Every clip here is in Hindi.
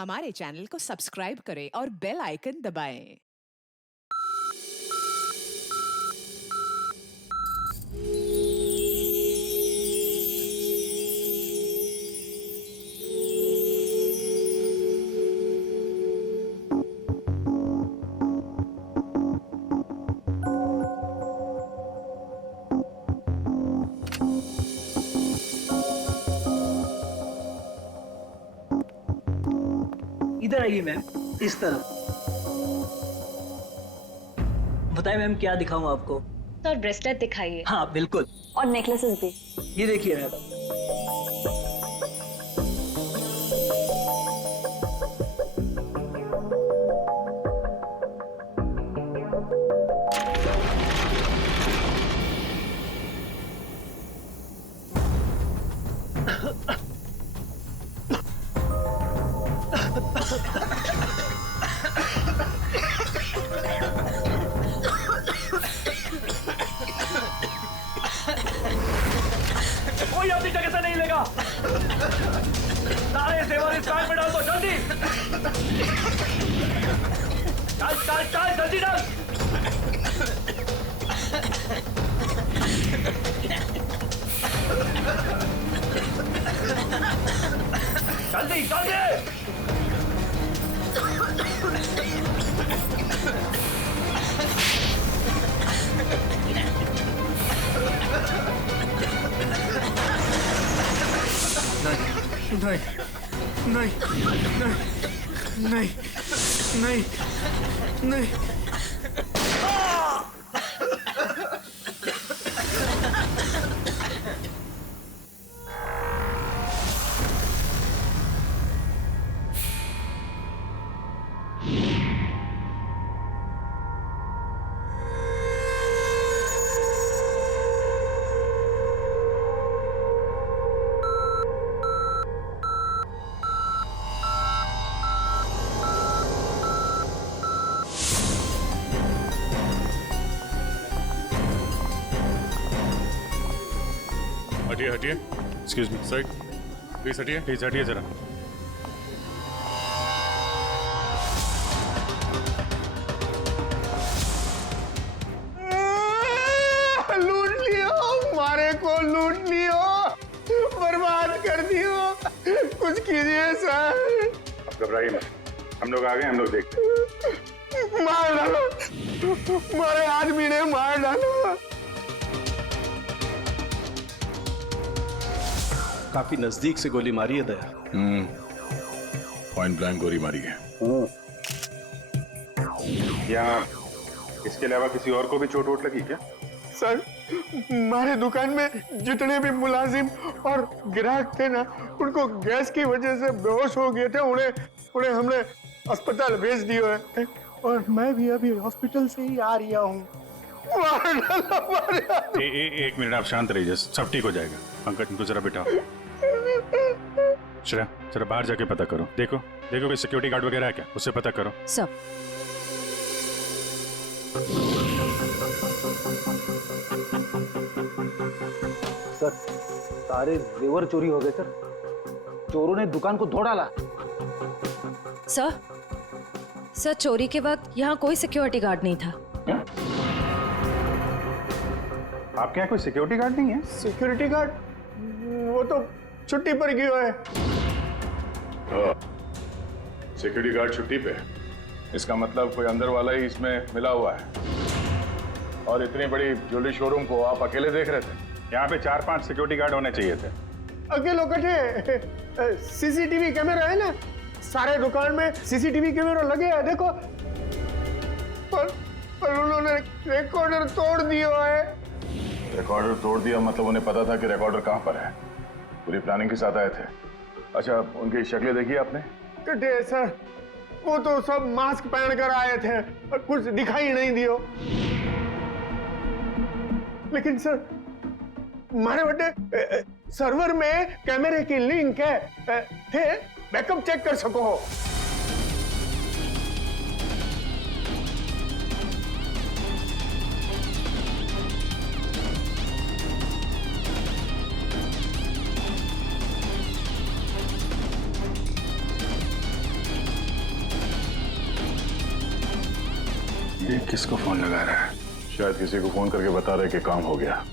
हमारे चैनल को सब्सक्राइब करें और बेल आइकन दबाएं। इधर आइए मैम, इस तरफ। बताइए मैम, क्या दिखाऊं आपको? सर ब्रेसलेट दिखाइए। हाँ बिल्कुल। और नेकलेसेस भी। ये देखिए मैम। कोई अपनी जगह से नहीं लेगा। सारे जेवर इस बैग में डाल दो, जल्दी। चल चल चल, जल्दी डाल। जल्दी जल्दी। नहीं नहीं नहीं नहीं नहीं नहीं। हटिए हटिए, एक्सक्यूज मी साइड प्लीज, हटिए जरा। लूट लियो, मारे को लूट लियो, बर्बाद कर दियो। कुछ कीजिए सर। आप घबराइए मत, हम लोग आ गए, हम लोग देखते हैं। मार डालो, मारे आदमी ने मार डालो। काफी नजदीक से गोली मारी है दया। पॉइंट ब्लैंक गोली मारी है। यहाँ इसके अलावा किसी और को भी चोट वोट लगी क्या? सर, हमारे दुकान में जितने भी मुलाजिम और ग्राहक थे ना, उनको गैस की वजह से बेहोश हो गए थे। उन्हें हमने अस्पताल भेज दिया है और मैं भी अभी हॉस्पिटल से ही आ रहा हूँ। एक मिनट, आप शांत रहिए, सब ठीक हो जाएगा। पंकज, इनको जरा बिठाओ। श्रेया, जरा बाहर जाके पता करो। देखो कोई सिक्योरिटी गार्ड वगैरह है क्या, उससे पता करो। सब सर, सारे जेवर चोरी हो गए सर। चोरों ने दुकान को धो डाला। सर चोरी के वक्त यहाँ कोई सिक्योरिटी गार्ड नहीं था। आपके यहाँ कोई सिक्योरिटी गार्ड नहीं है? सिक्योरिटी गार्ड वो तो छुट्टी पर गया है। सिक्योरिटी गार्ड छुट्टी पे है, इसका मतलब कोई अंदर वाला ही इसमें मिला हुआ है। और इतनी बड़ी ज्वेलरी शोरूम को आप अकेले देख रहे थे? यहाँ पे 4-5 सिक्योरिटी गार्ड होने चाहिए थे। अकेले कटे सीसीटीवी कैमरा है ना, सारे दुकान में सीसीटीवी कैमरा लगे हैं, देखो। पर उन्होंने रिकॉर्डर तोड़ दिया है। रिकॉर्डर तोड़ दिया मतलब उन्हें पता था कि रिकॉर्डर कहाँ पर है, पूरी प्लानिंग के साथ आए थे। अच्छा, उनकी शक्लें देखी आपने? कटे सर, वो तो सब मास्क पहन कर आए थे और कुछ दिखाई नहीं दियो। लेकिन सर, हमारे बटे सर्वर में कैमरे की लिंक है, थे बैकअप चेक कर सको हो। ये किसको फोन लगा रहा है? शायद किसी को फोन करके बता रहे कि काम हो गया।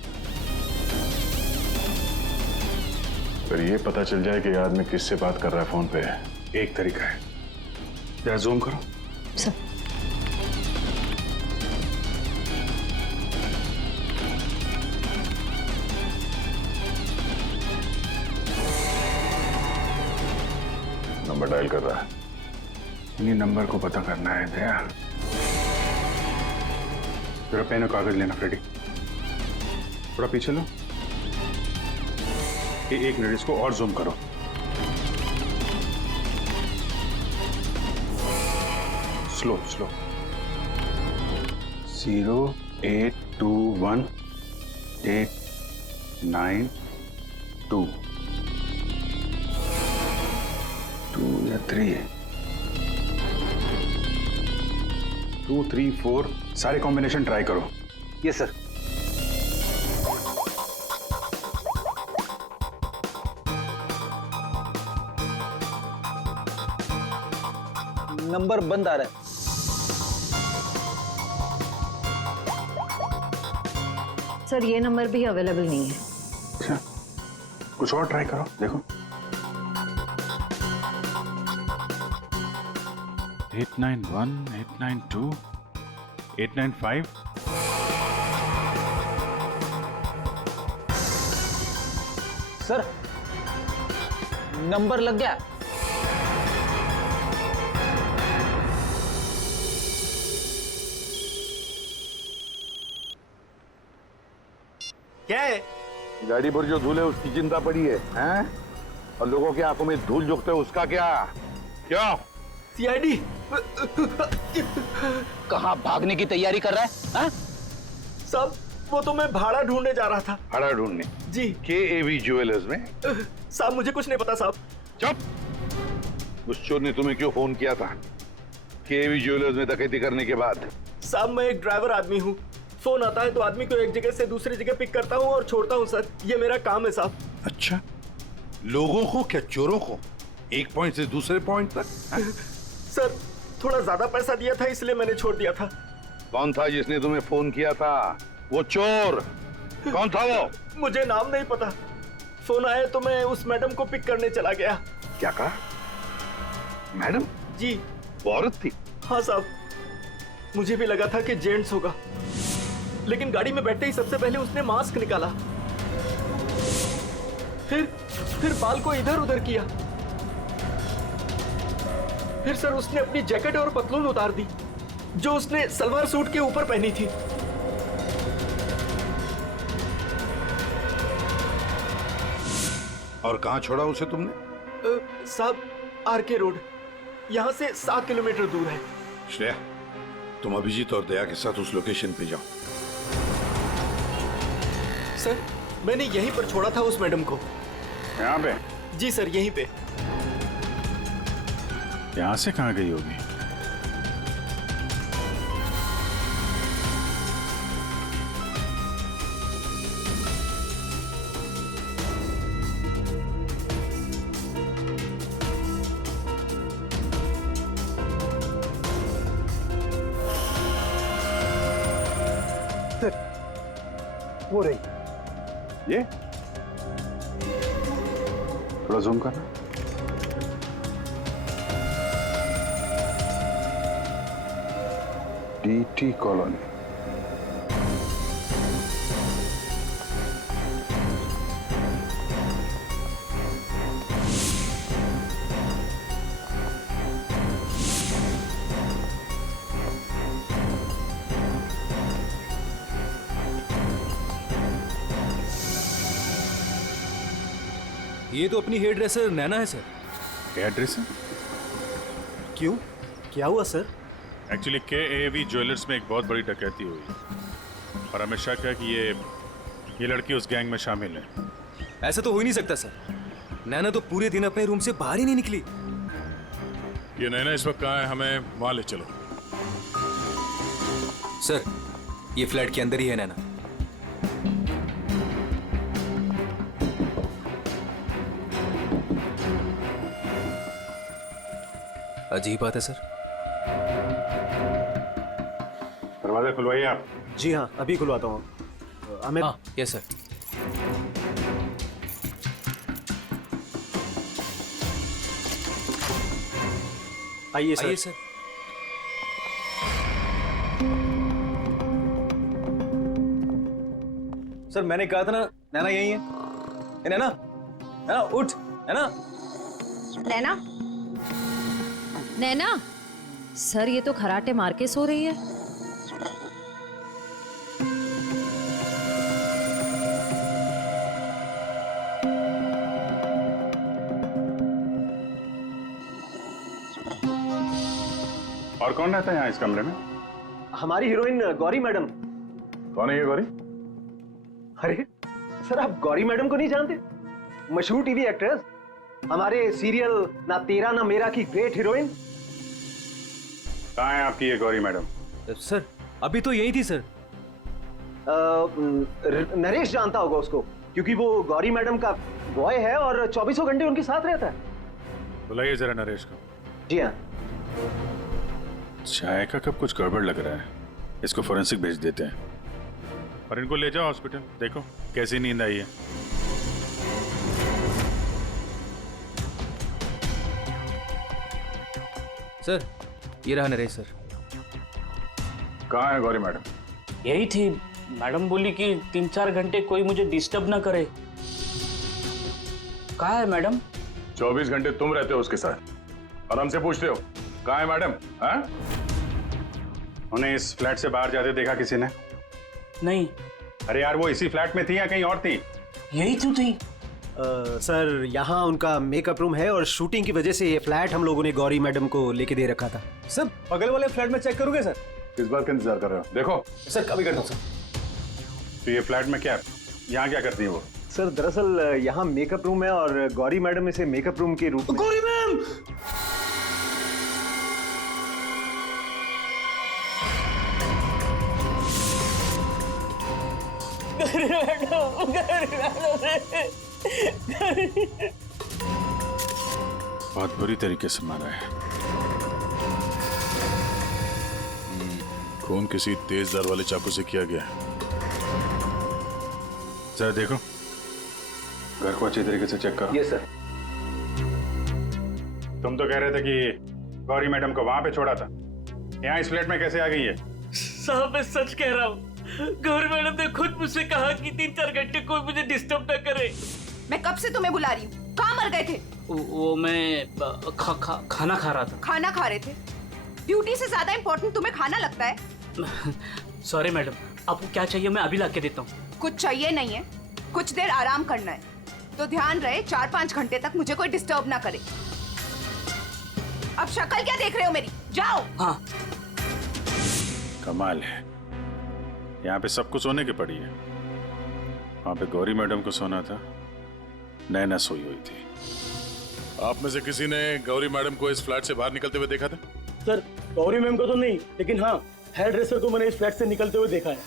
फिर ये पता चल जाए कि आदमी किससे बात कर रहा है फोन पे। एक तरीका है, जरा जूम करो। सर नंबर डायल कर रहा है। इन्हीं नंबर को पता करना है दया। जरा पेन और कागज लेना फ्रेडी। थोड़ा पीछे लो। एक मिनट, इसको और जूम करो। Slow slow. 0821892 2 या 3 है। 2 3 4 सारे कॉम्बिनेशन ट्राई करो। ये सर। नंबर बंद आ रहा है। सर ये नंबर भी अवेलेबल नहीं है। अच्छा, कुछ और ट्राई करो, देखो। 891 892 895। सर नंबर लग गया। क्या है? गाड़ी पर जो धूल है उसकी चिंता पड़ी है, हैं? और लोगों की आंखों में धूल झोंकते है उसका क्या? क्यों? सीआईडी। कहाँ भागने की तैयारी कर रहा है? हाँ? साहब वो तो मैं भाड़ा ढूंढने जा रहा था। भाड़ा ढूंढने? जी। KAV ज्वेलर्स में? साहब मुझे कुछ नहीं पता साहब। चुप। उस चोर ने तुम्हें क्यों फोन किया था KAV ज्वेलर्स में डकैती करने के बाद? साहब मैं एक ड्राइवर आदमी हूँ। फोन आता है तो आदमी को एक जगह से दूसरी जगह पिक करता हूँ और छोड़ता हूँ सर। ये मेरा काम है साहब। अच्छा, लोगों को क्या चोरों को एक पॉइंट से दूसरे पॉइंट तक? सर थोड़ा ज्यादा पैसा दिया था इसलिए मैंने छोड़ दिया था। कौन था जिसने तुम्हें फोन किया था? वो चोर कौन था वो? मुझे नाम नहीं पता। फोन आया तो मैं उस मैडम को पिक करने चला गया। क्या कहा? मैडम? जी। वो औरत थी? हाँ साहब, मुझे भी लगा था कि जेंट्स होगा, लेकिन गाड़ी में बैठते ही सबसे पहले उसने मास्क निकाला, फिर बाल को इधर उधर किया, फिर सर उसने अपनी जैकेट और पतलून उतार दी जो उसने सलवार सूट के ऊपर पहनी थी। और कहां छोड़ा उसे तुमने? साहब RK रोड, यहाँ से 7 किलोमीटर दूर है। श्रेया, तुम अभिजीत और दया के साथ उस लोकेशन पे जाओ। सर मैंने यहीं पर छोड़ा था उस मैडम को। यहाँ पे? जी सर यहीं पे। यहाँ से कहाँ गई होगी? वो रही। ये थोड़ा जूम करना। DT colony. ये तो अपनी हेयर ड्रेसर नैना है सर। Hair dresser? क्यों, क्या हुआ सर? एक्चुअली KAV ज्वेलर्स में एक बहुत बड़ी डकैती हुई और हमें शक है कि ये लड़की उस गैंग में शामिल है। ऐसा तो हो ही नहीं सकता सर। नैना तो पूरे दिन अपने रूम से बाहर ही नहीं निकली। ये नैना इस वक्त कहाँ है? हमें वहां ले चलो। सर ये फ्लैट के अंदर ही है नैना। अजीब बात है सर। दरवाजा खुलवाइए आप। जी हाँ, अभी खुलवाता हूँ। अमित, हाँ यस सर। आइए सर। आइए सर। सर मैंने कहा था ना नैना यही है। ए, नैना नैना उठ। नैना नैना, नैना, सर ये तो खराटे मार के सो रही है। और कौन रहता है यहाँ इस कमरे में? हमारी हीरोइन गौरी मैडम। कौन है ये गौरी? अरे सर, आप गौरी मैडम को नहीं जानते? मशहूर टीवी एक्ट्रेस, हमारे सीरियल ना तेरा ना मेरा की ग्रेट हीरोइन। कहाँ है आपकी ये गौरी मैडम? सर अभी तो यही थी सर। नरेश जानता होगा उसको, क्योंकि वो गौरी मैडम का बॉय है और 24 घंटे उनके साथ रहता है। बुलाइए जरा नरेश को। जी हाँ। चाय का कब कुछ गड़बड़ लग रहा है, इसको फोरेंसिक भेज देते हैं और इनको ले जाओ हॉस्पिटल, देखो कैसी नींद आई है। सर ये रहा नरेश सर। कहाँ है गौरी मैडम? यही थी, मैडम बोली कि 3-4 घंटे कोई मुझे डिस्टर्ब ना करे। कहाँ है मैडम? 24 घंटे तुम रहते हो उसके साथ और हमसे पूछते हो कहाँ है मैडम? हाँ? उन्हें इस फ्लैट से बाहर जाते देखा किसी ने? नहीं। अरे यार वो इसी फ्लैट में थी या कहीं और थी? यही तो थी। सर, यहाँ उनका मेकअप रूम है और शूटिंग की वजह से ये फ्लैट हम लोगों ने गौरी मैडम को लेके दे रखा था। सर बगल वाले फ्लैट में चेक करोगे सर? किस बात का इंतजार कर रहे हो? देखो सर कभी करता हूँ सर। तो ये फ्लैट में क्या, यहाँ क्या करती है वो? सर दरअसल यहाँ मेकअप रूम है और गौरी मैडम इसे मेकअप रूम के रूप में। गौरी मैम! बहुत बुरी तरीके से मारा है। खून किसी तेज धार वाले चाकू से किया गया है। जरा देखो, घर को अच्छी तरीके से चेक करो। ये सर। तुम तो कह रहे थे कि गौरी मैडम को वहां पे छोड़ा था, यहाँ इस फ्लैट में कैसे आ गई है? साहब मैं सच कह रहा हूँ, गौरी मैडम ने खुद मुझसे कहा कि 3-4 घंटे कोई मुझे डिस्टर्ब न करे। मैं कब से तुम्हें बुला रही हूँ, कहाँ मर गए थे? वो मैं खाना खा रहा था। खाना खा रहे थे? ड्यूटी से ज्यादा इम्पोर्टेंट तुम्हें खाना लगता है? सॉरी मैडम, आपको क्या चाहिए मैं अभी ला के देता हूँ। कुछ चाहिए नहीं है, कुछ देर आराम करना है, तो ध्यान रहे 4-5 घंटे तक मुझे कोई डिस्टर्ब ना करे। अब शक्ल क्या देख रहे हो मेरी, जाओ। हाँ। कमाल है, यहाँ पे सबको सोने की पड़ी है। वहां पे गौरी मैडम को सोना था, नैना सोई हुई थी। आप में से किसी ने गौरी मैडम को इस फ्लैट से बाहर निकलते हुए देखा था? सर गौरी मैम को तो नहीं, लेकिन हाँ हेयर ड्रेसर को मैंने इस फ्लैट से निकलते हुए देखा है।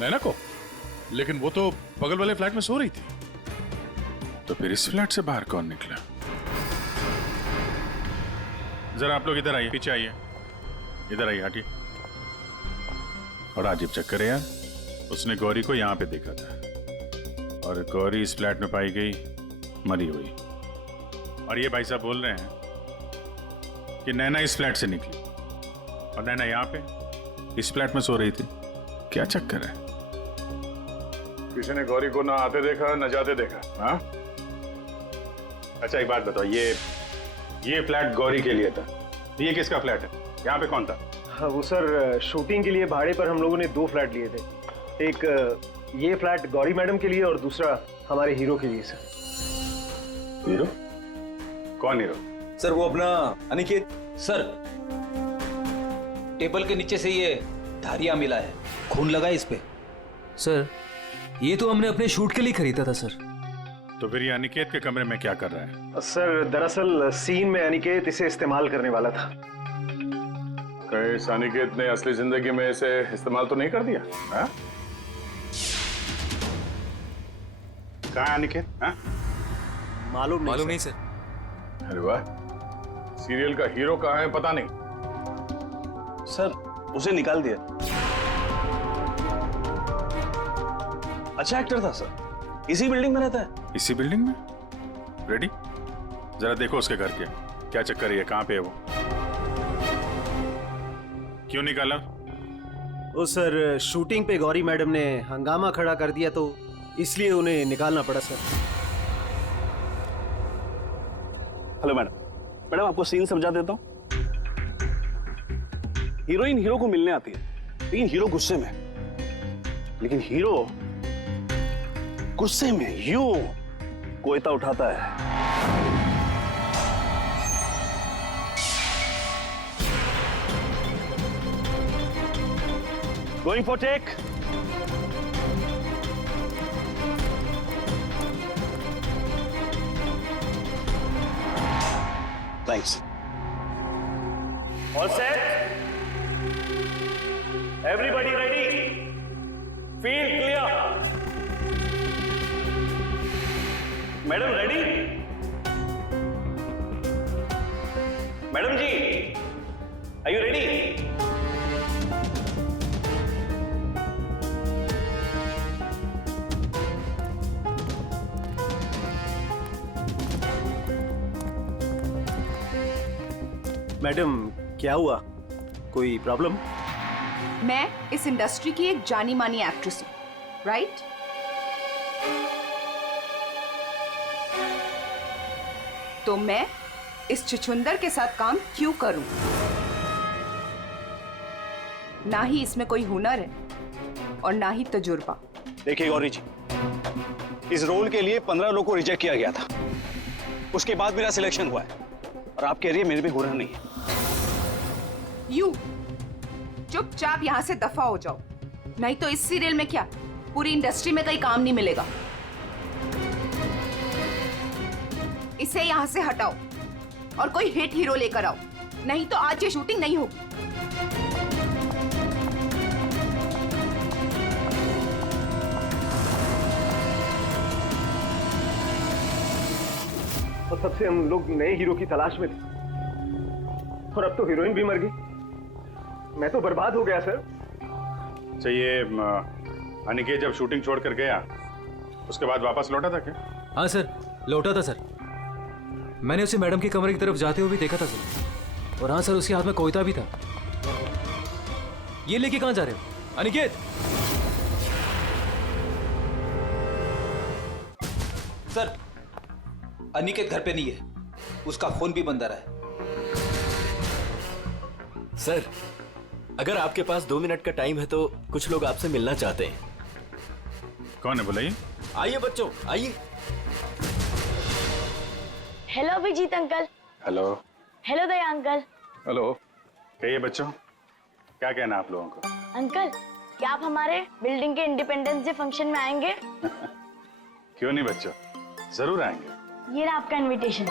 नैना को? लेकिन वो तो बगल वाले फ्लैट में सो रही थी। तो फिर इस फ्लैट से बाहर कौन निकला? जरा आप लोग इधर आइए, पीछे आइए, इधर आइए, हटिए। बड़ा अजीब चक्कर है यार, उसने गौरी को यहाँ पे देखा था और गौरी इस फ्लैट में पाई गई मरी हुई। और ये भाई साहब बोल रहे हैं कि नैना इस फ्लैट से निकली और नैना यहाँ पे इस फ्लैट में सो रही थी। क्या चक्कर है? किसी ने गौरी को ना आते देखा ना जाते देखा? हाँ? अच्छा एक बात बताओ, ये फ्लैट गौरी के लिए था, ये किसका फ्लैट है? यहाँ पे कौन था? हाँ, वो सर शूटिंग के लिए भाड़े पर हम लोगों ने 2 फ्लैट लिए थे। एक ये फ्लैट गौरी मैडम के लिए और दूसरा हमारे हीरो के लिए। Sir hero? कौन हीरो? सर वो अपना अनिकेत। सर टेबल के नीचे से ये धारियां मिला है, खून लगा है इस पे। सर ये तो हमने अपने शूट के लिए खरीदा था सर। तो फिर ये अनिकेत के कमरे में क्या कर रहा है? सर दरअसल सीन में अनिकेत इसे इस्तेमाल करने वाला था। कहीं इस अनिकेत ने असली जिंदगी में इसे इस्तेमाल तो नहीं कर दिया? हाँ? कहाँ है अनिकेत? हाँ? मालूम नहीं सर। अरे वाह, सीरियल का हीरो कहाँ है पता नहीं। सर उसे निकाल दिया। अच्छा एक्टर था सर, इसी बिल्डिंग में रहता है। इसी बिल्डिंग में? रेडी? जरा देखो उसके घर के क्या चक्कर है, कहाँ पे है वो? क्यों निकाला? ओ सर, शूटिंग पे गौरी मैडम ने हंगामा खड़ा कर दिया तो इसलिए उन्हें निकालना पड़ा सर। हेलो मैडम, आपको सीन समझा देता हूँ। हीरोइन हीरो को मिलने आती है, लेकिन हीरो गुस्से में, लेकिन हीरो गुस्से में यूं कोयता उठाता है। Going for take. Thanks. All set? Everybody ready? Field clear. Madam ready? Madam ji, are you ready? Madam क्या हुआ, कोई प्रॉब्लम? मैं इस इंडस्ट्री की एक जानी मानी एक्ट्रेस हूँ, राइट? तो मैं इस छुछुंदर के साथ काम क्यों करूं? ना ही इसमें कोई हुनर है और ना ही तजुर्बा। देखिए गौरी जी, इस रोल के लिए 15 लोगों को रिजेक्ट किया गया था, उसके बाद मेरा सिलेक्शन हुआ है, और आप कह रही है मेरे में हुनर नहीं है। यू चुपचाप यहां से दफा हो जाओ, नहीं तो इस सीरियल में क्या पूरी इंडस्ट्री में कहीं काम नहीं मिलेगा। इसे यहां से हटाओ और कोई हिट हीरो लेकर आओ, नहीं तो आज ये शूटिंग नहीं होगी। और तब से हम लोग नए हीरो की तलाश में थे, और अब तो हीरोइन भी मर गई। मैं तो बर्बाद हो गया सर। अच्छा, ये अनिकेत जब शूटिंग छोड़कर गया उसके बाद वापस लौटा था क्या? हाँ सर, लौटा था सर। मैंने उसे मैडम के कमरे की तरफ जाते हुए भी देखा था सर। और हाँ सर, उसके हाथ में कोयता भी था। ये लेके कहाँ जा रहे हो अनिकेत? सर, अनिकेत घर पे नहीं है, उसका फोन भी बंद आ रहा है। सर, अगर आपके पास 2 मिनट का टाइम है तो कुछ लोग आपसे मिलना चाहते हैं। कौन है बुलाइए? आइए बच्चों, आइए। Hello Abhijit uncle. Hello. Hello Daya uncle. Hello. कहिए बच्चों, क्या कहना आप लोगों को? अंकल, क्या आप हमारे बिल्डिंग के इंडिपेंडेंस डे फंक्शन में आएंगे? क्यों नहीं बच्चों, जरूर आएंगे। ये रहा आपका इनविटेशन।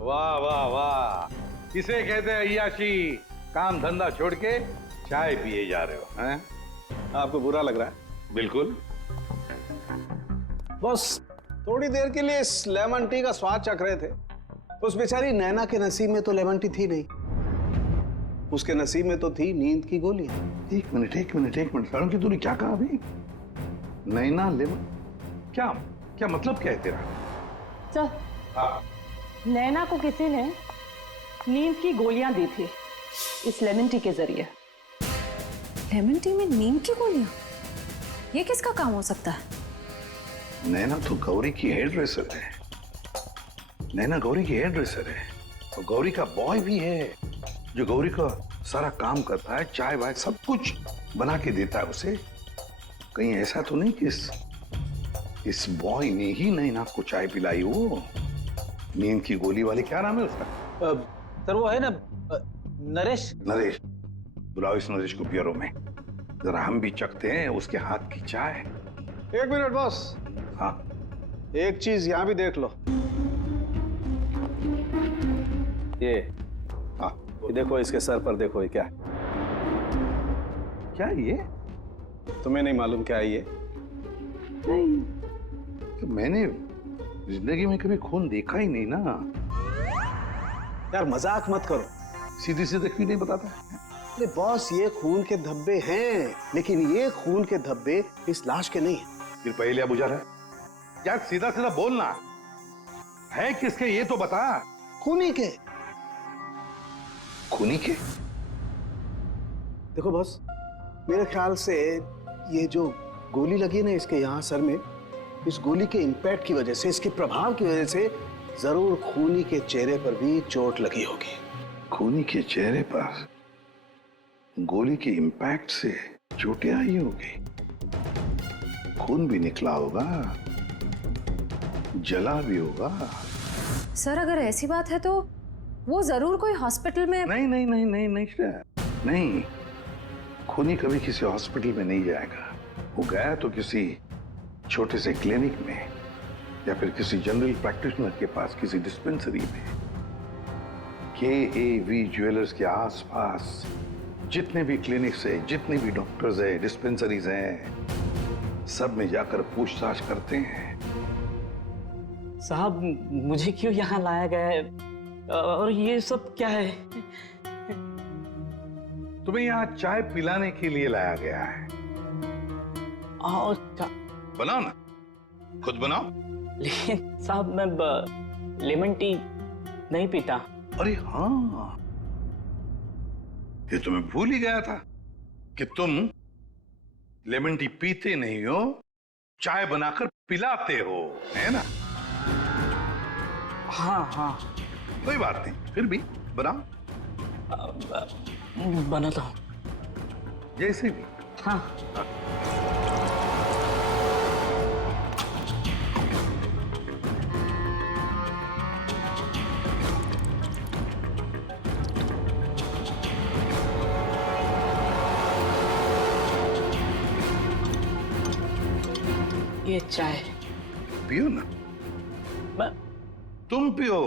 वाह वाह वाह, किसे कहते हैं अय्याशी? काम धंधा छोड़ के चाय पिए जा रहे हो हैं? आपको बुरा लग रहा है? बिल्कुल। बस थोड़ी देर के लिए इस लेमन टी का स्वाद चख रहे थे। उस बेचारी नैना के नसीब में तो लेमन टी थी नहीं, उसके नसीब में तो थी नींद की गोली। एक मिनट सारों की तूने क्या कहा अभी? नैना लेमन? क्या क्या मतलब क्या है तेरा? सर, हाँ। नैना को किसी ने नींद की गोलियां दी थी इस लेमन टी के जरिए। लेमन टी में नींद की गोलियां? ये किसका काम हो सकता है? नैना तो गौरी की हेयर ड्रेसर है। नैना गौरी की हेयर ड्रेसर है और गौरी का बॉय भी है जो गौरी का सारा काम करता है, चाय वाय सब कुछ बना के देता है उसे। कहीं ऐसा तो नहीं कि इस बॉय ने ही नैना को चाय पिलाई। वो नींद की गोली वाले, क्या नाम है उसका? सर वो है ना नरेश। नरेश, बुलाओ इस नरेश को ब्यूरो में, जरा हम भी चखते हैं उसके हाथ की चाय। 1 मिनट बॉस। हाँ, एक चीज यहाँ भी देख लो। ये हाँ, ये देखो, इसके सर पर देखो, ये क्या है? क्या ये? तुम्हें नहीं मालूम क्या है ये? नहीं, तो मैंने जिंदगी में कभी खून देखा ही नहीं ना। यार मजाक मत करो। सीधी सीधी क्यों नहीं बताता? अरे बॉस, ये खून के धब्बे हैं, लेकिन ये खून के धब्बे इस लाश के नहीं हैं। फिर पहले बुझा रहा है यार, सीधा सीधा बोलना है किसके, ये तो बता। खूनी के। खूनी के? देखो बॉस, मेरे ख्याल से ये जो गोली लगी ना इसके यहाँ सर में, इस गोली के इंपैक्ट की वजह से, इसके प्रभाव की वजह से जरूर खूनी के चेहरे पर भी चोट लगी होगी। खूनी के चेहरे पर गोली के इंपैक्ट से चोटें आई होगी, खून भी निकला होगा, जला भी होगा। सर अगर ऐसी बात है तो वो जरूर कोई हॉस्पिटल में। नहीं नहीं नहीं नहीं नहीं नहीं, खूनी कभी किसी हॉस्पिटल में नहीं जाएगा। वो गया तो किसी छोटे से क्लिनिक में या फिर किसी जनरल प्रैक्टिशनर के पास, किसी डिस्पेंसरी में। KAV ज्वेलर्स के आसपास जितने भी क्लिनिक्स है, जितने भी डॉक्टर्स है, डिस्पेंसरीज हैं, सब में जाकर पूछताछ करते हैं। साहब मुझे क्यों यहाँ लाया गया है और ये सब क्या है? तुम्हें यहाँ चाय पिलाने के लिए लाया गया है। बनाओ ना, खुद बनाओ। लेकिन साहब मैं लेमन टी नहीं पीता। अरे हाँ, ये तो मैं भूल ही गया था कि तुम लेमन टी पीते नहीं हो, चाय बनाकर पिलाते हो, है ना? हाँ हाँ, कोई बात नहीं, फिर भी बनाओ। बनाता हूँ जैसे भी। हाँ। ये चाय पियो ना। मैं तुम पियो।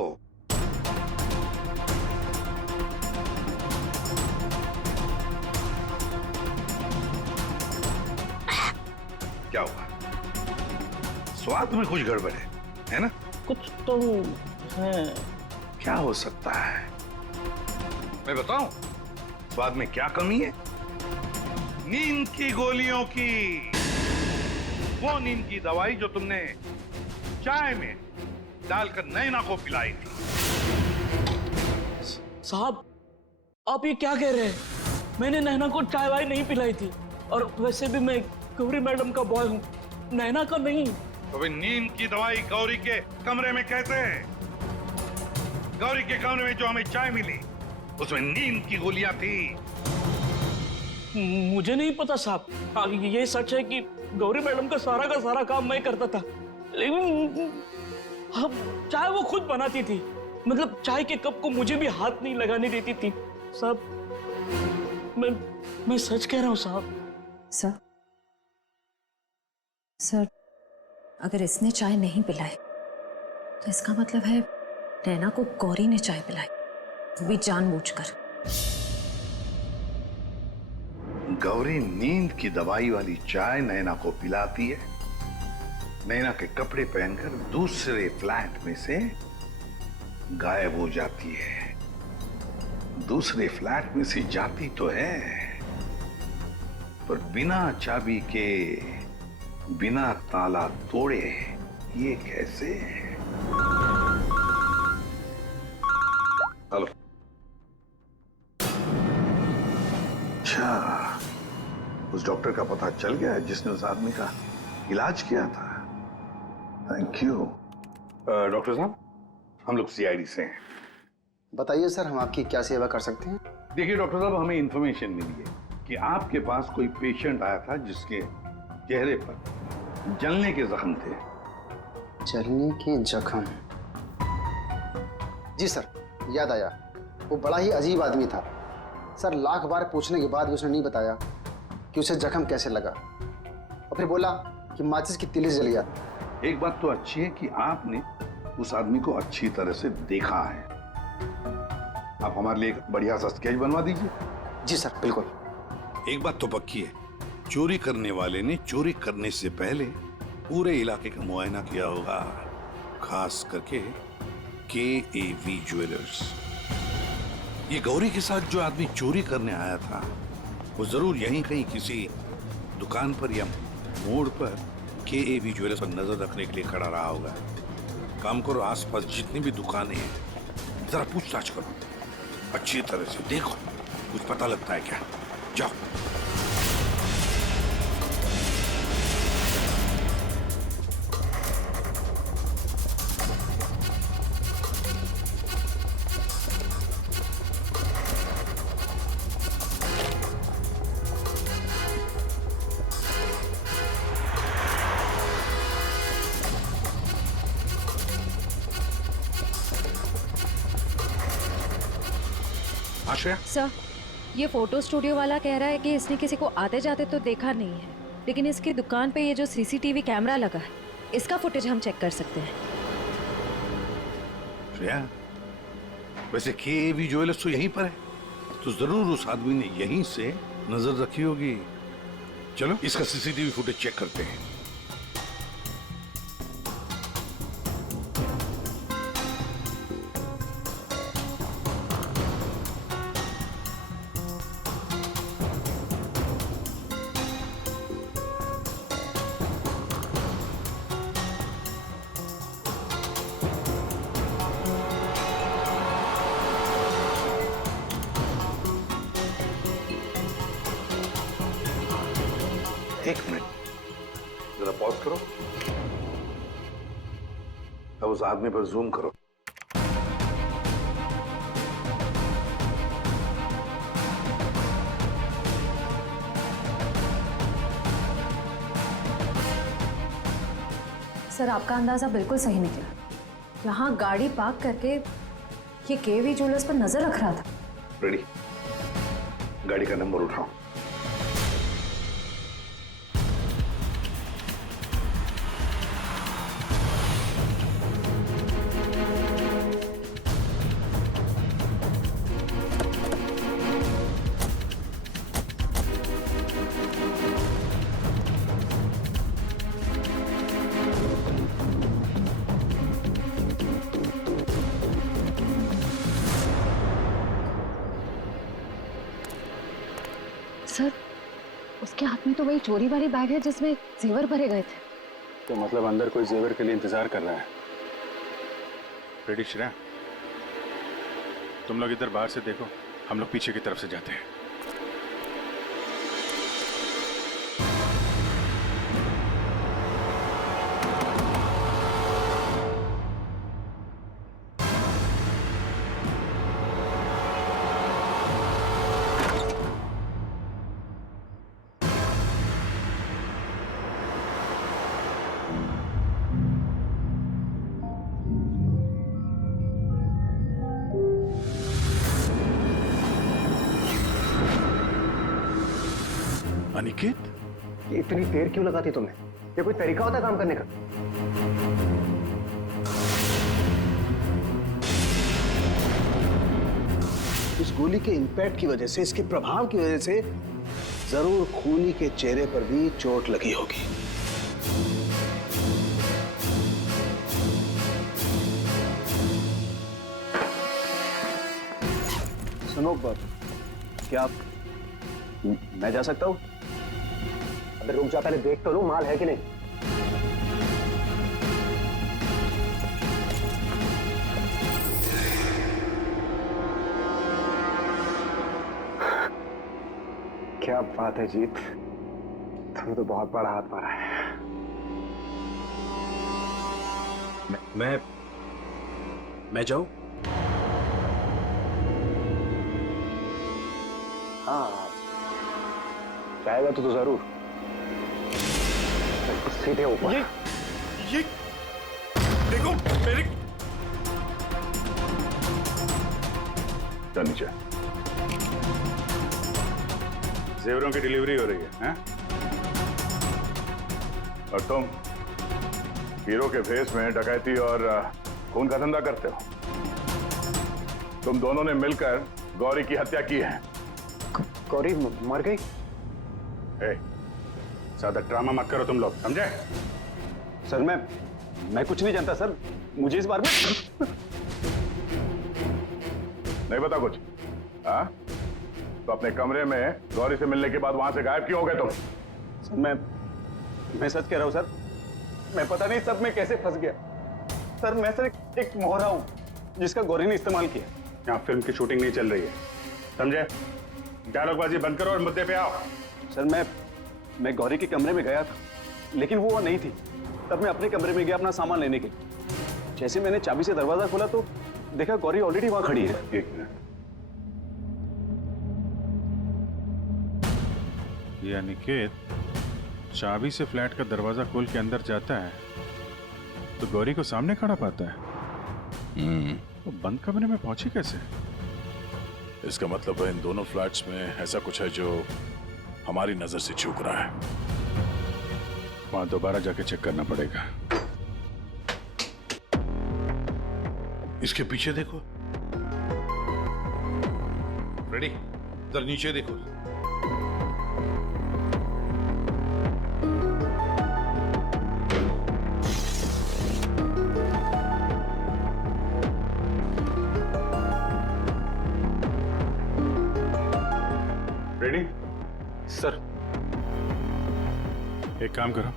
क्या हुआ? स्वाद में कुछ गड़बड़ है ना? कुछ तो है। क्या हो सकता है? मैं बताऊं स्वाद में क्या कमी है? नींद की गोलियों की, वो नींद की दवाई जो तुमने चाय में डालकर नैना को पिलाई थी। साहब आप ये क्या कह रहे हैं? मैंने नैना को चाय वाय नहीं पिलाई थी, और वैसे भी मैं गौरी मैडम का बॉय हूँ, नैना का नहीं। तो भाई नींद की दवाई गौरी के कमरे में कैसे है? गौरी के कमरे में जो हमें चाय मिली उसमें नींद की गोलियां थी। मुझे नहीं पता साहब। ये सच है कि गौरी मैडम का सारा काम मैं करता था, लेकिन अब चाय वो खुद बनाती थी। मतलब चाय के कप को मुझे भी हाथ नहीं लगाने देती थी। साहब मैं सच कह रहा हूँ साहब। सर अगर इसने चाय नहीं पिलाई तो इसका मतलब है नैना को गौरी ने चाय पिलाई, वो भी जानबूझकर। गौरी नींद की दवाई वाली चाय नैना को पिलाती है, नैना के कपड़े पहनकर दूसरे फ्लैट में से गायब हो जाती है। दूसरे फ्लैट में से जाती तो है, पर बिना चाबी के, बिना ताला तोड़े। ये कैसे? हेलो। अच्छा, उस डॉक्टर का पता चल गया है जिसने उस आदमी का इलाज किया था। Thank you. डॉक्टर साहब, हम लोग CID से हैं। बताइए सर, हम आपकी क्या सेवा कर सकते हैं? देखिए डॉक्टर साहब, हमें इंफॉर्मेशन मिली है कि आपके पास कोई पेशेंट आया था जिसके चेहरे पर जलने के जख्म थे। जलने के जख्म? जी सर, याद आया। वो बड़ा ही अजीब आदमी था सर। लाख बार पूछने के बाद भी उसने नहीं बताया कि उसे जख्म कैसे लगा, और फिर बोला कि माचिस की तिली जल गया। एक बात तो अच्छी है कि आपने उस आदमी को अच्छी तरह से देखा है। आप हमारे लिए एक बढ़िया सा स्केच बनवा दीजिए। जी सर, बिल्कुल। एक बात तो पक्की है, चोरी करने वाले ने चोरी करने से पहले पूरे इलाके का मुआयना किया होगा, खास करके KAV ज्वेलर्स। ये गौरी के साथ जो आदमी चोरी करने आया था वो जरूर यहीं कहीं किसी दुकान पर या मोड़ पर KAV ज्वेलर्स पर नजर रखने के लिए खड़ा रहा होगा। काम करो, आसपास जितनी भी दुकानें हैं जरा पूछताछ करो, अच्छी तरह से देखो, कुछ पता लगता है क्या। जाओ। आश्रया, सर, ये फोटो स्टूडियो वाला कह रहा है कि इसने किसी को आते जाते तो देखा नहीं है, लेकिन इसकी दुकान पे ये जो CCTV कैमरा लगा है, इसका फुटेज हम चेक कर सकते हैं। श्रेया, वैसे KAV ज्वेलर्स तो यहीं पर है, तो जरूर उस आदमी ने यहीं से नजर रखी होगी। चलो इसका CCTV फुटेज चेक करते हैं। एक मिनट, जरा पॉज करो। अब उस आदमी पर जूम करो। सर, आपका अंदाजा बिल्कुल सही निकला। यहाँ गाड़ी पार्क करके ये KAV ज्वेलर्स पर नजर रख रहा था। रेडी, गाड़ी का नंबर उठाओ। सर, उसके हाथ में तो वही चोरी वाली बैग है जिसमें जेवर भरे गए थे। तो मतलब अंदर कोई जेवर के लिए इंतजार कर रहा है। रेडी श्रेया, तुम लोग इधर बाहर से देखो, हम लोग पीछे की तरफ से जाते हैं। अनिकेत, इतनी देर क्यों लगाती तुम्हें? ये कोई तरीका होता है काम करने का? इस गोली के इंपैक्ट की वजह से, इसके प्रभाव की वजह से जरूर खूनी के चेहरे पर भी चोट लगी होगी। सुनो, क्या मैं जा सकता हूँ? अबे रुक जा, पहले देख तो लो माल है कि नहीं। क्या बात है जीत, तुमने तो बहुत बड़ा हाथ मारा है। मैं जाऊं? हाँ, चाहेगा तो जरूर। सीधे ऊपर। ये देखो मेरे नीचे जेवरों की डिलीवरी हो रही है, हैं? और तुम हीरो के भेस में डकैती और खून का धंधा करते हो। तुम दोनों ने मिलकर गौरी की हत्या की है। गौरी मर गई? ज्यादा ड्रामा मत करो तुम लोग, समझे? सर मैं कुछ नहीं जानता सर, मुझे इस बारे में नहीं पता कुछ? हाँ? तो अपने कमरे में गौरी से मिलने के बाद वहां से गायब क्यों हो गए तुम? सर मैं सच कह रहा हूं सर, मैं पता नहीं सब में कैसे फंस गया। सर मैं सर एक मोहरा हूं जिसका गौरी ने इस्तेमाल किया। यहाँ फिल्म की शूटिंग नहीं चल रही है, समझे? डायलॉगबाजी बंद करो और मुद्दे पे आओ। सर मैं गौरी के कमरे में गया था, लेकिन वो नहीं थी। तब मैं अपने कमरे में गया अपना सामान लेने के लिए। जैसे मैंने चाबी से दरवाजा खोला तो देखा गौरी ऑलरेडी वहां खड़ी है। एक मिनट, ये अनिकेत चाबी से फ्लैट का दरवाजा खोल के अंदर जाता है तो गौरी को सामने खड़ा पाता है। तो बंद कमरे में पहुंची कैसे? इसका मतलब है इन दोनों फ्लैट्स में ऐसा कुछ है जो हमारी नजर से चूक रहा है। वहां दोबारा जाके चेक करना पड़ेगा। इसके पीछे देखो, रेडी, इधर नीचे देखो। रेडी? सर एक काम करो,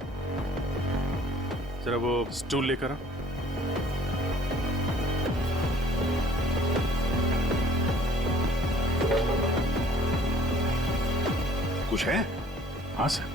जरा वो स्टूल लेकर आओ। कुछ है? हाँ सर।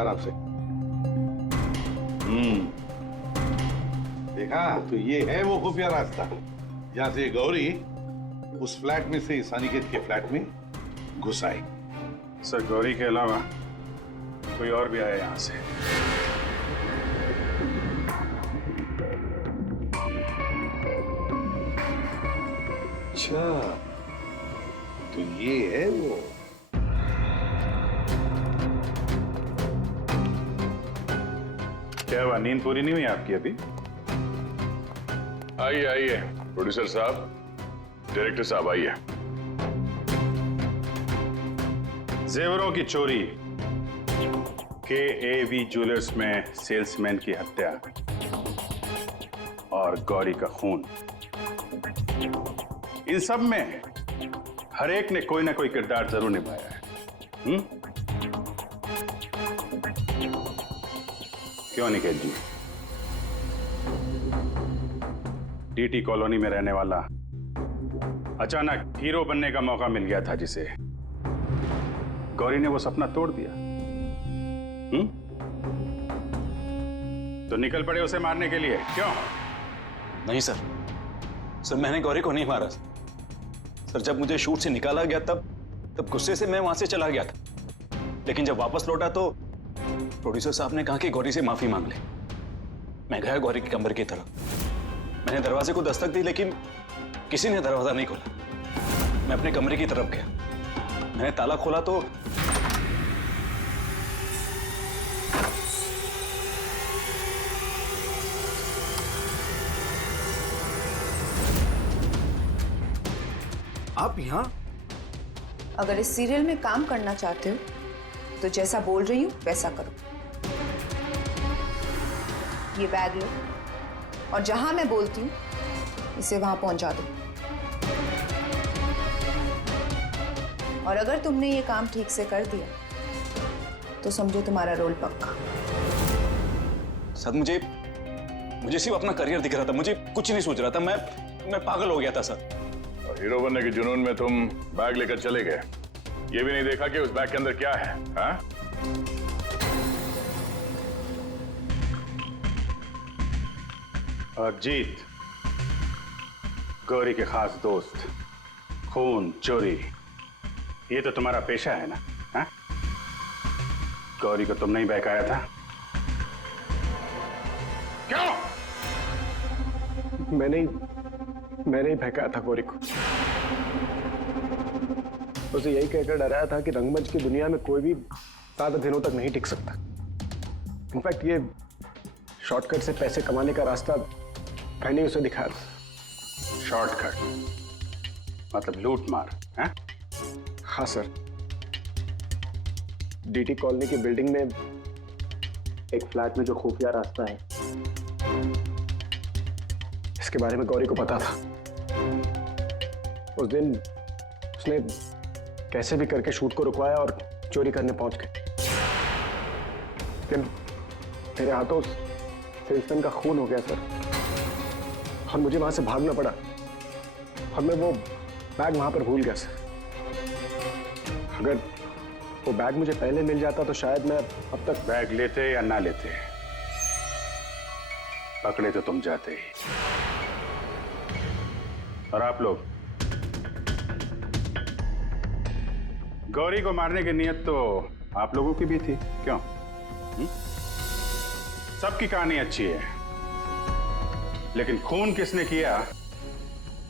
आराम से। देखा तो ये है वो खुफिया रास्ता जहां से गौरी उस फ्लैट में से इस अनिकेत के फ्लैट में घुस आई। सर गौरी के अलावा कोई और भी आया यहां से? अच्छा, तो ये है वो। क्या हुआ, नींद पूरी नहीं हुई आपकी अभी? आइए आइए, प्रोड्यूसर साहब, डायरेक्टर साहब आइए। जेवरों की चोरी, KAV ज्वेलर्स में सेल्समैन की हत्या और गौरी का खून, इन सब में हर एक ने कोई ना कोई किरदार जरूर निभाया है। क्यों निकेत जी? DT कॉलोनी में रहने वाला अचानक हीरो बनने का मौका मिल गया था जिसे, गौरी ने वो सपना तोड़ दिया। तो निकल पड़े उसे मारने के लिए, क्यों? नहीं सर मैंने गौरी को नहीं मारा सर। जब मुझे शूट से निकाला गया तब गुस्से से मैं वहां से चला गया था, लेकिन जब वापस लौटा तो प्रोड्यूसर साहब ने कहा कि गौरी से माफी मांग ले। मैं गया गौरी के कमरे की तरफ। मैंने दरवाजे को दस्तक दी लेकिन किसी ने दरवाजा नहीं खोला। मैं अपने कमरे की तरफ गया, मैंने ताला खोला तो आप यहाँ? अगर इस सीरियल में काम करना चाहते हो तो जैसा बोल रही हूँ वैसा करो। ये बैग लो और जहां मैं बोलती हूँ इसे वहां पहुंचा दो। और अगर तुमने ये काम ठीक से कर दिया तो समझो तुम्हारा रोल पक्का। सर मुझे सिर्फ अपना करियर दिख रहा था, मुझे कुछ नहीं सोच रहा था। मैं पागल हो गया था सर। और हीरो बनने के जुनून में तुम बैग लेकर चले गए, ये भी नहीं देखा कि उस बैग के अंदर क्या है। हाँ? और जीत, गौरी के खास दोस्त, खून चोरी, ये तो तुम्हारा पेशा है ना? हाँ? गौरी को तुमने ही बहकाया था। क्यों? मैंने ही बहकाया था गौरी को। उसे यही कहकर डराया था कि रंगमंच की दुनिया में कोई भी ज्यादा दिनों तक नहीं टिक सकता। इनफैक्ट ये शॉर्टकट से पैसे कमाने का रास्ता मैंने उसे दिखाया था। शॉर्टकट मतलब लूट मार? हैं? हाँ सर, डीटी कॉलोनी की बिल्डिंग में एक फ्लैट में जो खुफिया रास्ता है, इसके बारे में गौरी को पता था। उस दिन उसने कैसे भी करके शूट को रुकवाया और चोरी करने पहुंच गए। लेकिन मेरे हाथों सेल्समैन का खून हो गया सर, और मुझे वहां से भागना पड़ा और मैं वो बैग वहां पर भूल गया सर। अगर वो बैग मुझे पहले मिल जाता तो शायद मैं अब तक। बैग लेते या ना लेते, पकड़े तो तुम जाते ही। और आप लोग, गौरी को मारने की नियत तो आप लोगों की भी थी, क्यों? सबकी कहानी अच्छी है, लेकिन खून किसने किया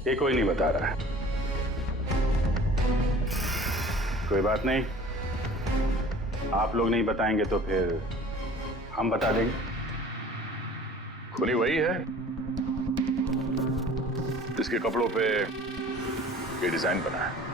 ये कोई नहीं बता रहा है। कोई बात नहीं, आप लोग नहीं बताएंगे तो फिर हम बता देंगे। खूनी वही है जिसके कपड़ों पे ये डिजाइन बना है।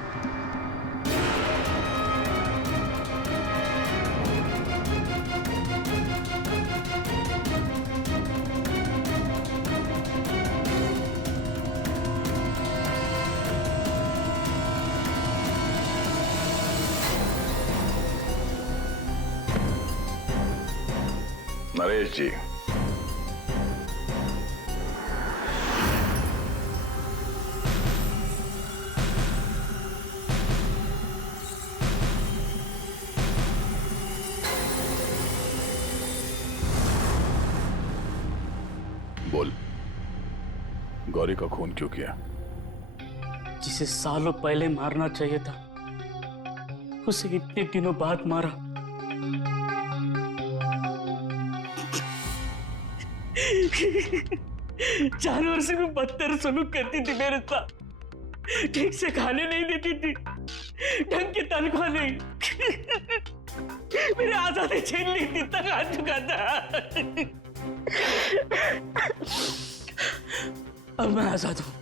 नरेश जी, बोल, गौरी का खून क्यों किया? जिसे सालों पहले मारना चाहिए था उसे इतने दिनों बाद मारा। जानवर से भी बदतर सलूक करती थी मेरे साथ, ठीक से खाने नहीं देती थी, ढंग की तनख्वाह नहीं, मेरे आजादी छीन ली थी, तक आ चुका था। अब मैं आजाद हूं,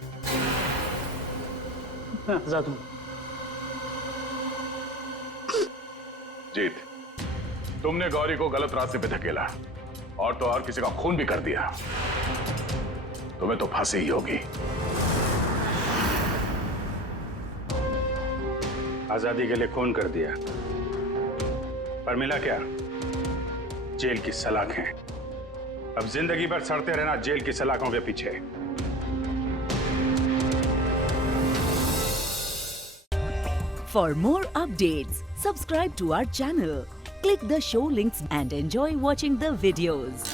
मैं आजाद हूं। जीत, तुमने गौरी को गलत रास्ते पे धकेला और तो और किसी का खून भी कर दिया, तुम्हें तो फांसी ही होगी। आजादी के लिए खून कर दिया, पर मिला क्या? जेल की सलाखें। अब जिंदगी भर सड़ते रहना जेल की सलाखों के पीछे। For more updates, subscribe to our channel, click the show links and enjoy watching the videos.